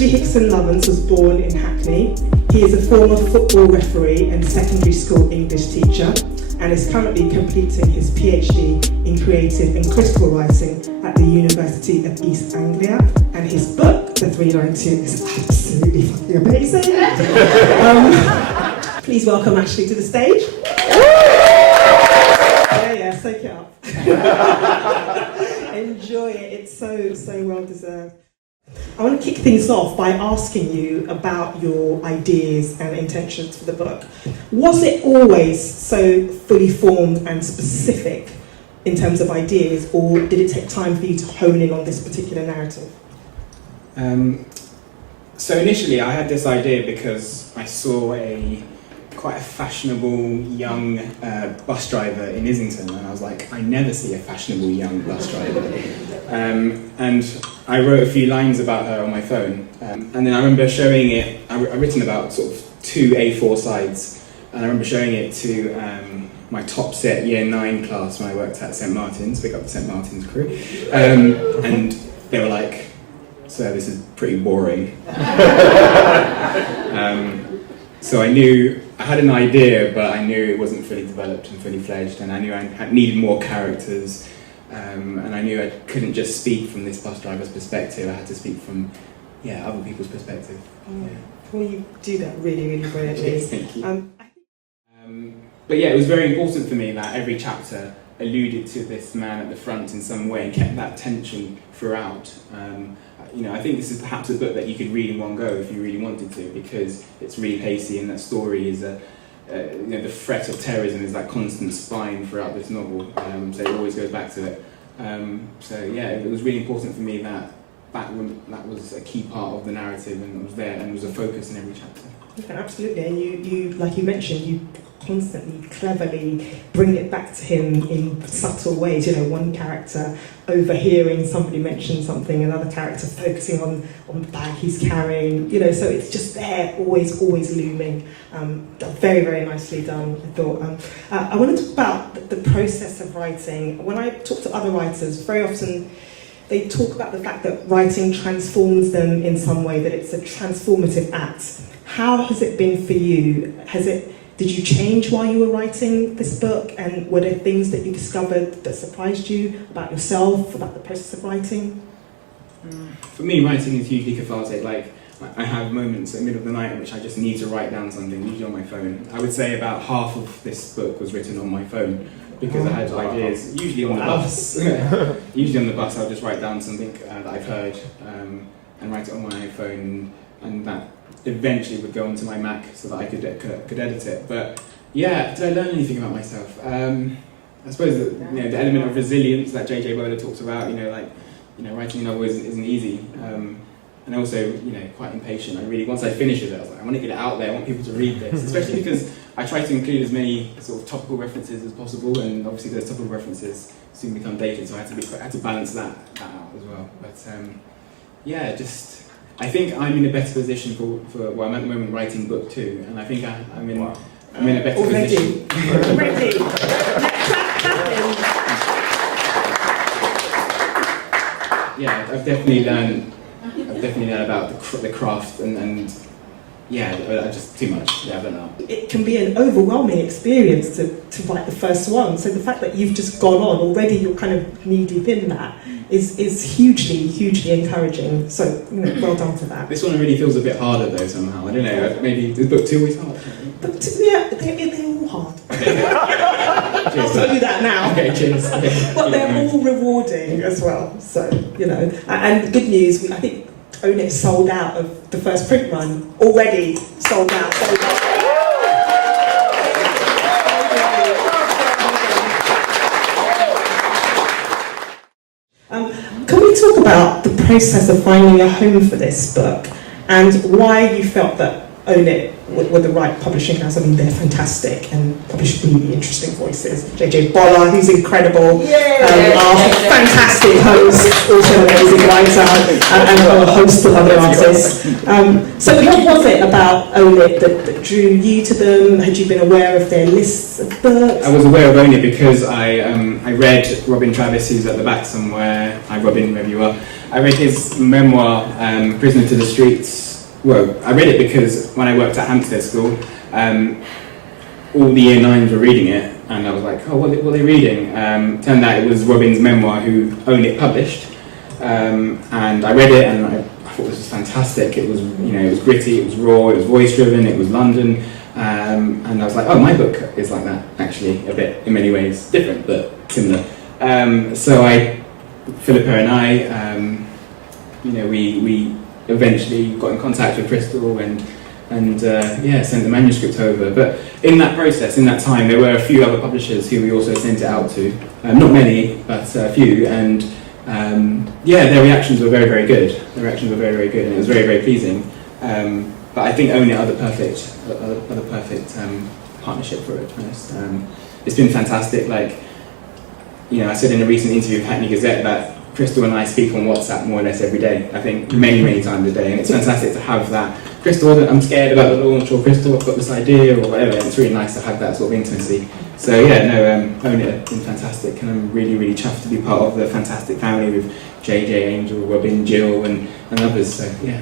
Ashley Hickson-Lovence was born in Hackney. He is a former football referee and secondary school English teacher, and is currently completing his PhD in creative and critical writing at the University of East Anglia. And his book, The 392, is absolutely fucking amazing. Please welcome Ashley to the stage. Yeah, soak it up. Enjoy it, it's so well deserved. I want to kick things off by asking you about your ideas and intentions for the book. Was it always so fully formed and specific in terms of ideas, or did it take time for you to hone in on this particular narrative? So initially I had this idea because I saw quite a fashionable young bus driver in Islington, and I was like, I never see a fashionable young bus driver. And I wrote a few lines about her on my phone, and then I remember showing it. I've written about sort of 2 A4 sides, and I remember showing it to my top set Year 9 class when I worked at St Martin's, pick up the St Martin's crew, and they were like, "So this is pretty boring." So I knew I had an idea, but I knew it wasn't fully developed and fully fledged, and I knew I needed more characters, and I knew I couldn't just speak from this bus driver's perspective. I had to speak from other people's perspective. Well, you do that really, really brilliantly. Yes, thank you. But yeah, it was very important for me that every chapter alluded to this man at the front in some way and kept that tension throughout. I think this is perhaps a book that you could read in one go if you really wanted to, because it's really pacey, and that story is the threat of terrorism is that constant spine throughout this novel. So it always goes back to it. It was really important for me that was a key part of the narrative, and it was there and was a focus in every chapter. Okay, absolutely, and you like you mentioned, you constantly, cleverly bring it back to him in subtle ways. One character overhearing somebody mention something, another character focusing on the bag he's carrying. So it's just there, always looming. Very, very nicely done, I thought. I want to talk about the process of writing. When I talk to other writers, very often they talk about the fact that writing transforms them in some way, that it's a transformative act. How has it been for you? Did you change while you were writing this book, and were there things that you discovered that surprised you about yourself, about the process of writing? For me, writing is hugely cathartic. Like, I have moments in the middle of the night in which I just need to write down something, usually on my phone. I would say about half of this book was written on my phone, because I had ideas, usually on the bus. Usually on the bus I'll just write down something that I've heard and write it on my phone, and that eventually would go onto my Mac so that I could edit it. But yeah, did I learn anything about myself? I suppose that, the element of resilience that J.J. Bowler talks about. Writing a novel isn't easy, and also quite impatient. Once I finish it, I was like, I want to get it out there. I want people to read this, especially because I try to include as many sort of topical references as possible, and obviously those topical references soon become dated, so I had to balance that out as well. But I think I'm in a better position I'm at the moment writing book 2, and I think I'm in a better position. Already. Yeah, I've definitely learned about the craft and just too much. Yeah, I don't know. It can be an overwhelming experience to write the first one. So the fact that you've just gone on already, you're kind of knee deep in that, is hugely encouraging. So well done for that. This one really feels a bit harder though somehow. I don't know. Maybe is book 2 always hard? They're all hard. Okay. I'll tell you that now. Okay, cheers. Okay. But they're all rewarding as well. So and the good news, I think Own It sold out of the first print run. Already sold out. Can we talk about the process of finding a home for this book, and why you felt that Own It were the right publishing house? I mean, they're fantastic and publish really interesting voices. J.J. Bowler, who's incredible, our fantastic host, also an amazing writer, and a whole host of other artists. this. So what was it about Own It that drew you to them? Had you been aware of their lists of books? I was aware of Own It because I read Robin Travis, who's at the back somewhere. Hi Robin, wherever you are. I read his memoir, Prisoner to the Streets. Well, I read it because when I worked at Hampstead School, all the year 9s were reading it, and I was like, oh, what are they reading? Turned out it was Robin's memoir, who Own It published, and I read it, and I thought this was fantastic. It was, it was gritty, it was raw, it was voice-driven, it was London, and I was like, oh, my book is like that, actually, a bit, in many ways, different, but similar. So Philippa and I, we eventually got in contact with Crystal and sent the manuscript over. But in that process, in that time, there were a few other publishers who we also sent it out to. Not many, but a few. And their reactions were very, very good. Their reactions were very, very good, and it was very, very pleasing. But I think Own It are the perfect partnership for it, to be honest. It's been fantastic. I said in a recent interview with Hackney Gazette that Crystal and I speak on WhatsApp more or less every day. I think many, many times a day, and it's fantastic to have that. Crystal, I'm scared about the launch, or Crystal, I've got this idea, or whatever. It's really nice to have that sort of intimacy. So Own It has been fantastic, and I'm really, really chuffed to be part of the fantastic family with JJ, Angel, Robin, Jill, and others. So yeah.